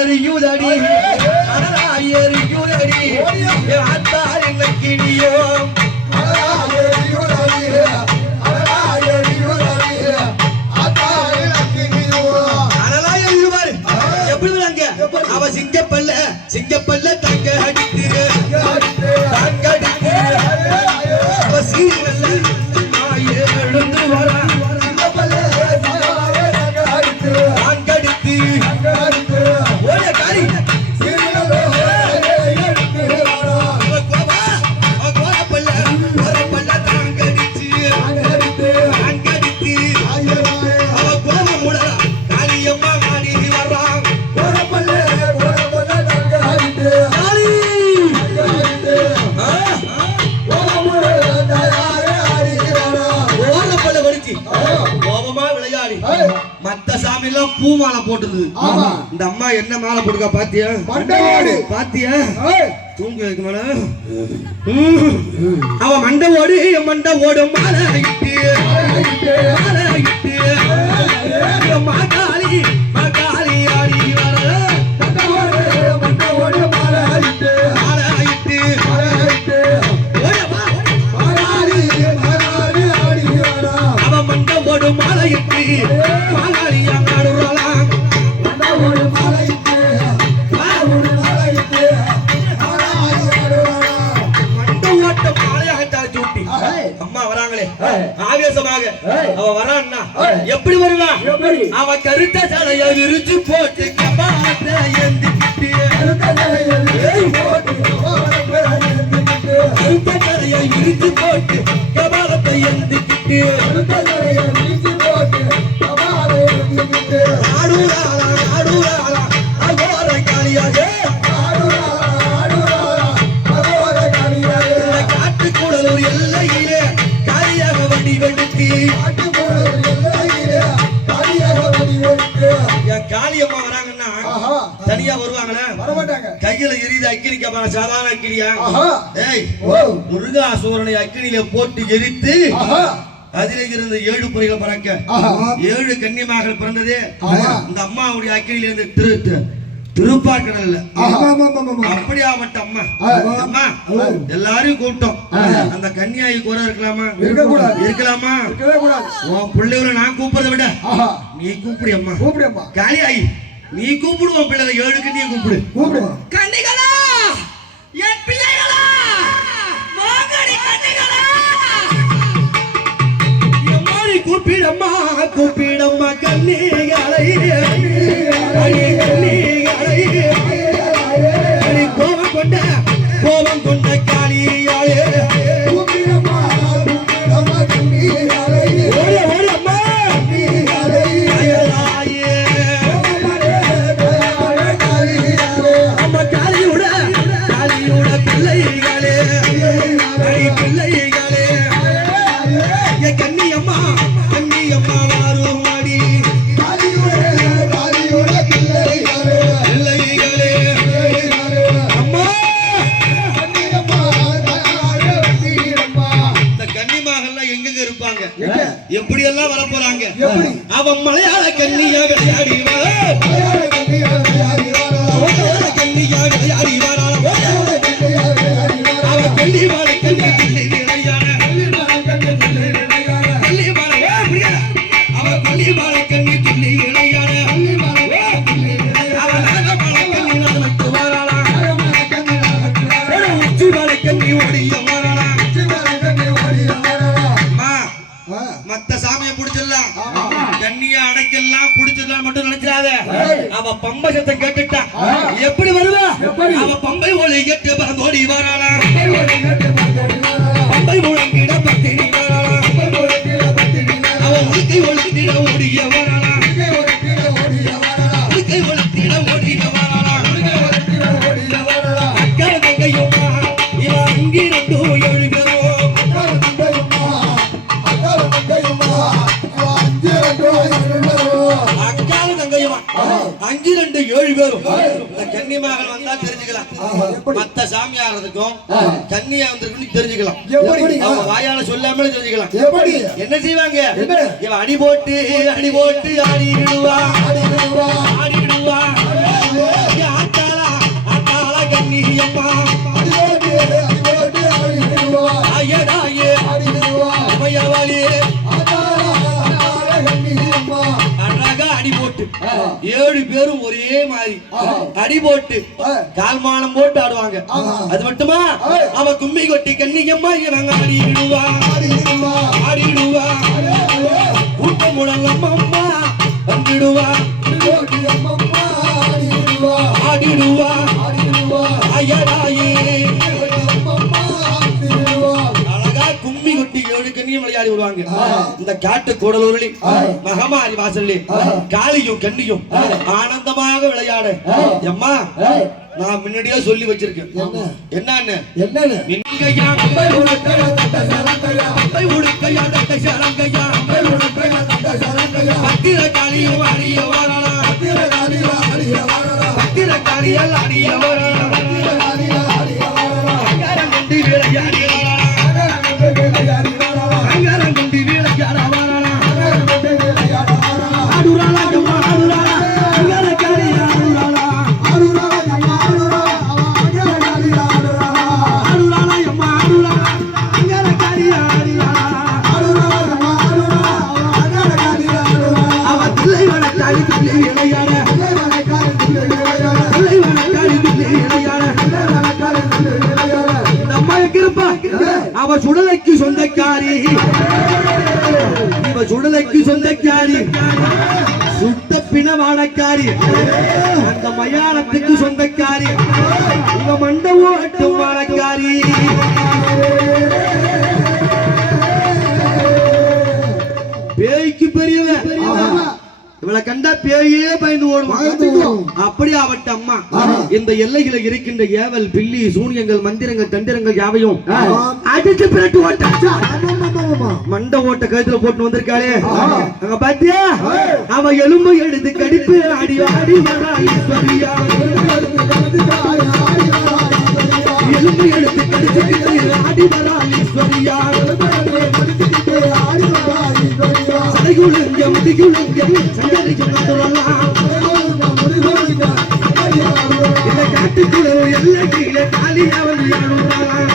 எரியுதடி எரியுதடி ஆத்தாள் என்ன கிடியோ அவ சிங்கப்பல்ல தங்க அடித்து அவ சீவல்ல எழுந்து வரா ஓட காரி மத்த சாமி எல்லாம் பூ மாலை போட்டுது. இந்த அம்மா என்ன மாலை போட்டுக்கா பாத்தியா? பாத்தியா? தூங்க வைக்க மேல அவ மண்டை ஓடு மாலை ஆகிட்டு மகாளி ஆடி வர மாலையிட்டு மாலையா நாடுறலாம் மண்ட ஓட்ட மாலையாகட்டாரு சூட்டி அம்மா வராங்களே ஆவேசமாக அவ வரான்னா எப்படி வருவா? அவ கருத்த சடைய விரிச்சு போட்டு கபாலத்தை ஏந்திக்கிட்டு கருத்த சடைய விரிச்சு போட்டு கபாலத்தை ஏந்திக்கிட்டு காட்டுக்கூடலூர் எல்லையிலே காலியாக வண்டி வெடுத்தி காளியம்மா வராங்கன்னா தனியா வருவாங்களா? கையில எரியுது அக்கினிக்கா சாதாரண அக்கினியா? முருகாசூரனை அக்கினியில போட்டு எரித்து அதிலே இருந்து 7 பொறிகள் பறக்க 7 கன்னிமார்கள் பிறந்ததே இந்த அம்மாவுடைய அக்கினியில இருந்து திருப்பார்கடல்ல. அப்படியாப்பட்ட அம்மா எல்லாரையும் கூப்பிட்டோம். அந்த கன்னியாயி குறை இருக்கலாமா? இருக்கலாமா? உன் பிள்ளைகளை நான் கூப்பிடுறத விட நீ கூப்பிடு அம்மா. காளியாயி நீ கூப்பிடு, உன் பிள்ளைகளை 7 கன்னியை கூப்பிடு. கன்னிகளா என் பிள்ளைகளா கூப்பிடம்மா கன்னிகளை கோபம் கொண்ட காளியாயே காளியோட பிள்ளைகளே கன்னியம்மா வாரும் அடி அம்மா இந்த கன்னிமாகல்லாம் எங்க இருப்பாங்க? எப்படி எல்லாம் வர போறாங்க? அவன் மலையாள கன்னியா விளையாடி அவன் கள்ளி மாலை கண்ணி மத்த சாமியை பிடிச்சிடலாம், கண்ணியா அடைக்கலாம், பிடிச்சிடலாம் மட்டும் நினைச்சிடாத. அவ பம்பை சத்தம் கேட்டுட்டா எப்படி வருவா? அவ பம்பை ஒளி கேட்டு பறந்தோடி வராளா, பம்பை முழங்கிட பத்தினி வராளா, அவ உடுக்கை ஒழுக்கிட ஓடிய வராளா, உடுக்கை ஒழுக்கிட ஓடிய வராளா, அக்கா தங்கையுமா இவ அங்கிரண்டு எழுகிறோம். அஞ்சு ரெண்டு 7 பேரும் கன்னிமகள் வந்தா தெரிஞ்சுக்கலாம். மத்த சாமியாரதுக்கும் கன்னியா வந்திருக்குன்னு தெரிஞ்சுக்கலாம். வாயால சொல்லாமலே தெரிஞ்சுக்கலாம். என்ன செய்வாங்க? இவன் அடி போட்டு ஆடிடுவா. 7 பேரும் ஒரே மாதிரி அடி போட்டு கால்மானம் போட்டு ஆடுவாங்க. அது மட்டுமா அவ கும்மி கொட்டி கண்ணியம்மா நாங்க ஆடிடுவா ஆடிடுவா கூட்டம் முடங்கம்மா வந்துடுவா ஆடிடுவா ஐயராயே அழகா கும்மி கொட்டி 7 கண்ணியும் விளையாடி விடுவாங்க. இந்த காட்டு கூடலூரில் மகமாரி வாசல்ல காளியும் கண்ணியும் ஆனந்தமாக விளையாட அம்மா நான் முன்னாடியே சொல்லி வச்சிருக்கேன். என்னன்னு அவ சுடலைக்கு சொந்தக்காரி, இவ சுடலைக்கு சொந்தக்காரி, சுட்ட பிணவாடக்காரி, அந்த மயானத்துக்கு சொந்தக்காரி, இவ மண்டபோட்டு வாடக்காரி. பேய்க்கு பெரியவன் இவளை கண்டா பேயே பயந்து ஓடுவான். அப்படி அவட்ட அம்மா இந்த எல்லைகளை இருக்கின்ற ஏவல் பில்லி சூனியங்கள் மந்திரங்கள் தந்திரங்கள் யாவையும் அடிச்சு பிரட்டு ஓட்ட மண்ட ஓட்ட கழுத்துல போட்டு வந்திருக்காளே. அங்க பாத்தியா அவ எலும்பு எடுத்து கடிப்பு அடி ஆடி ஈஸ்வரியா எலும்பு எடுத்து கடிச்சு ஆடி வரா ஈஸ்வரியா காட்டுக்குள்ள எல்லை கீழே காலியா வந்து